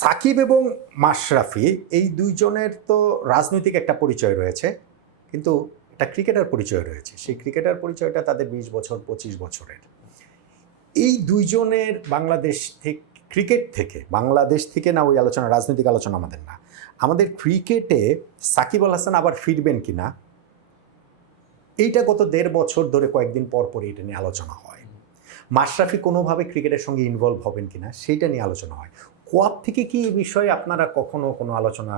সাকিব এবং মাশরাফি এই দুইজনের তো রাজনৈতিক একটা পরিচয় রয়েছে, কিন্তু একটা ক্রিকেটার পরিচয় রয়েছে। সেই ক্রিকেটার পরিচয়টা তাদের 20 বছর 25 বছরের। এই দুইজনের বাংলাদেশ থেকে, ক্রিকেট থেকে, বাংলাদেশ থেকে না, ওই আলোচনা রাজনৈতিক আলোচনা আমাদের না, আমাদের ক্রিকেটে সাকিব আল হাসান আবার ফিরবেন কিনা, এইটা গত 1.5 বছর ধরে কয়েকদিন পর পর এটা নিয়ে আলোচনা হয়। মাশরাফি কোনোভাবে ক্রিকেটের সঙ্গে ইনভলভ হবেন কিনা সেইটা নিয়ে আলোচনা হয়। কোয়াব থেকে কি এই বিষয়ে আপনারা কখনো কোনো আলোচনা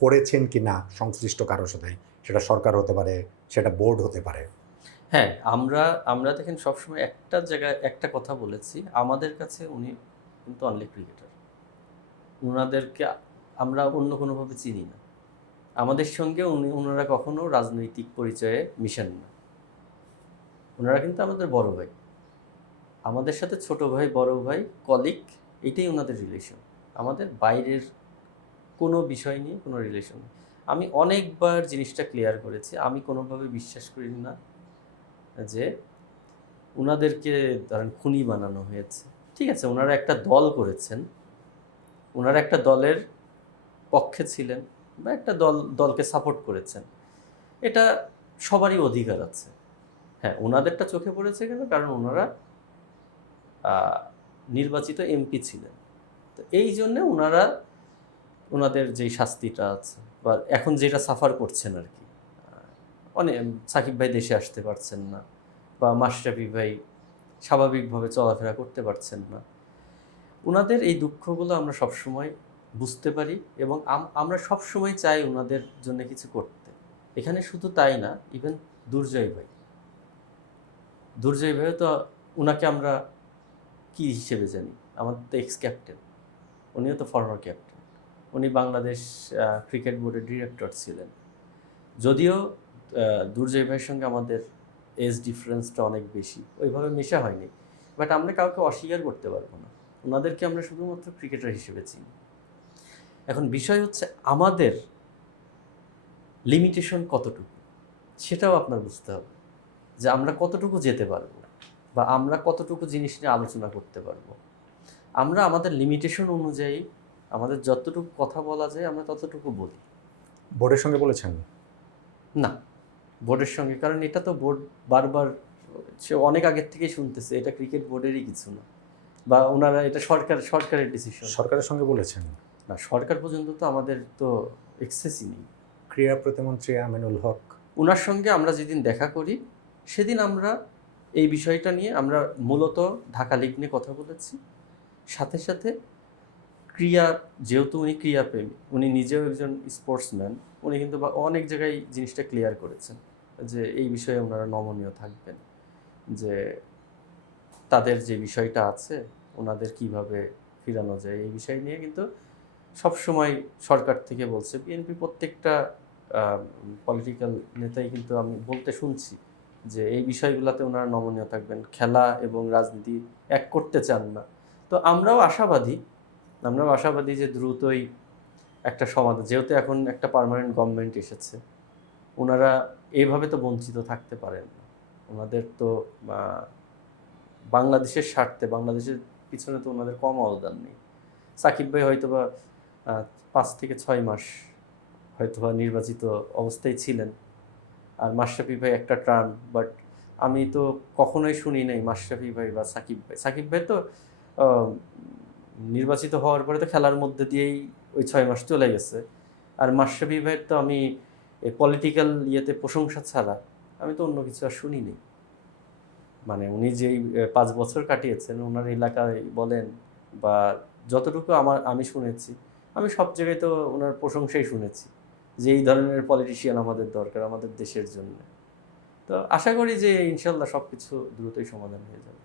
করেছেন কিনা সংশ্লিষ্ট কারোর সাথে? সেটা সরকার হতে পারে, সেটা বোর্ড হতে পারে। হ্যাঁ, আমরা আমরা দেখেন সবসময় একটা জায়গায় একটা কথা বলেছি, আমাদের কাছে উনি কিন্তু অনলি ক্রিকেটার। ওনাদেরকে আমরা অন্য কোনোভাবে চিনি না। আমাদের সঙ্গে ওনারা কখনো রাজনৈতিক পরিচয়ে মিশেন না। ওনারা কিন্তু আমাদের বড় ভাই, আমাদের সাথে ছোট ভাই, বড় ভাই, কলিগ, এটাই ওনাদের রিলেশন। আমাদের বাইরের কোনো বিষয় নিয়ে কোনো রিলেশন নেই। আমি অনেকবার জিনিসটা ক্লিয়ার করেছি, আমি কোনোভাবে বিশ্বাস করি না যে ওনাদেরকে ধরেন খুনি বানানো হয়েছে। ঠিক আছে, ওনারা একটা দল করেছেন, ওনারা একটা দলের পক্ষে ছিলেন বা একটা দলকে সাপোর্ট করেছেন, এটা সবারই অধিকার আছে। হ্যাঁ, ওনাদেরটা চোখে পড়েছে কেন? কারণ ওনারা নির্বাচিত এমপি ছিলেন। তো এই জন্যে ওনাদের যেই শাস্তিটা আছে বা এখন যেটা সাফার করছেন আর কি, অনেক সাকিব ভাই দেশে আসতে পারছেন না বা মাশরাফি ভাই স্বাভাবিকভাবে চলাফেরা করতে পারছেন না, ওনাদের এই দুঃখগুলো আমরা সবসময় বুঝতে পারি এবং আমরা সবসময় চাই ওনাদের জন্য কিছু করতে। এখানে শুধু তাই না, ইভেন দুর্জয় ভাইও তো, ওনাকে আমরা কি হিসেবে জানি, আমাদের তো এক্স ক্যাপ্টেন, উনিও তো ফরমার ক্যাপ্টেন, উনি বাংলাদেশ ক্রিকেট বোর্ডের ডিরেক্টর ছিলেন। যদিও দুর্জয় ভাইয়ের সঙ্গে আমাদের এজ ডিফারেন্সটা অনেক বেশি, ওইভাবে মেশা হয়নি, বাট আমরা কাউকে অস্বীকার করতে পারবো না, ওনাদেরকে আমরা শুধুমাত্র ক্রিকেটার হিসেবে চিনি। এখন বিষয় হচ্ছে আমাদের লিমিটেশন কতটুকু, সেটাও আপনার বুঝতে হবে যে আমরা কতটুকু যেতে পারবো বা আমরা কতটুকু জিনিস নিয়ে আলোচনা করতে পারবো। আমরা আমাদের লিমিটেশন অনুযায়ী আমাদের যতটুকু কথা বলা যায় আমরা ততটুকু বলি। বোর্ডের সঙ্গে বলেছেন না, বোর্ডের সঙ্গে, কারণ এটা তো বোর্ড বারবার, সে অনেক আগের থেকেই শুনতেছে এটা ক্রিকেট বোর্ডেরই কিছু না, বা ওনারা এটা সরকারের ডিসিশন। সরকারের সঙ্গে বলেছেন না, সরকার পর্যন্ত তো আমাদের তো এক্সেসই নেই। ক্রীড়া প্রতিমন্ত্রী আমিনুল হক, ওনার সঙ্গে আমরা যেদিন দেখা করি সেদিন আমরা এই বিষয়টা নিয়ে আমরা মূলত ঢাকা লিগ নিয়ে কথা বলেছি। সাথে সাথে যেহেতু উনি ক্রীড়াপ্রেমী, উনি নিজেও একজন স্পোর্টসম্যান, উনি কিন্তু অনেক জায়গায় জিনিসটা ক্লিয়ার করেছেন যে এই বিষয়ে ওনারা নমনীয় থাকবেন, যে তাদের যে বিষয়টা আছে ওনাদের কিভাবে ফিরানো যায় এই বিষয় নিয়ে কিন্তু সবসময় সরকার থেকে বলছে। বিএনপি প্রত্যেকটা পলিটিক্যাল নেতাই কিন্তু আমি বলতে শুনছি যে এই বিষয়গুলোতে ওনারা নমনীয় থাকবেন, খেলা এবং রাজনীতি এক করতে চান না। তো আমরাও আশাবাদী যে দ্রুতই একটা সমাধান, যেহেতু এখন একটা পার্মানেন্ট গভর্নমেন্ট এসেছে, ওনারা এইভাবে তো বঞ্চিত থাকতে পারেন না। ওনাদের তো বাংলাদেশের স্বার্থে, বাংলাদেশের পিছনে তো ওনাদের কম অবদান নেই। সাকিব ভাই হয়তো বা 5 থেকে 6 মাস হয়তোবা নির্বাচিত অবস্থায় ছিলেন, আর মাশরাফি ভাই একটা টার্ম, বাট আমি তো কখনোই শুনি নাই মাশরাফি ভাই বা সাকিব ভাই তো নির্বাচিত হওয়ার পরে তো খেলার মধ্যে দিয়েই ওই 6 মাস চলে গেছে। আর মাশরাফি ভাইয়ের তো আমি পলিটিক্যাল ইয়েতে প্রশংসা ছাড়া আমি তো অন্য কিছু আর শুনিনি। মানে উনি যেই 5 বছর কাটিয়েছেন ওনার এলাকায় বলেন বা যতটুকু আমি শুনেছি, আমি সব জায়গায় তো ওনার প্রশংসাই শুনেছি যে এই ধরনের পলিটিশিয়ান আমাদের দরকার আমাদের দেশের জন্য। তো আশা করি যে ইনশাল্লাহ সব কিছু দ্রুতই সমাধান হয়ে যাবে।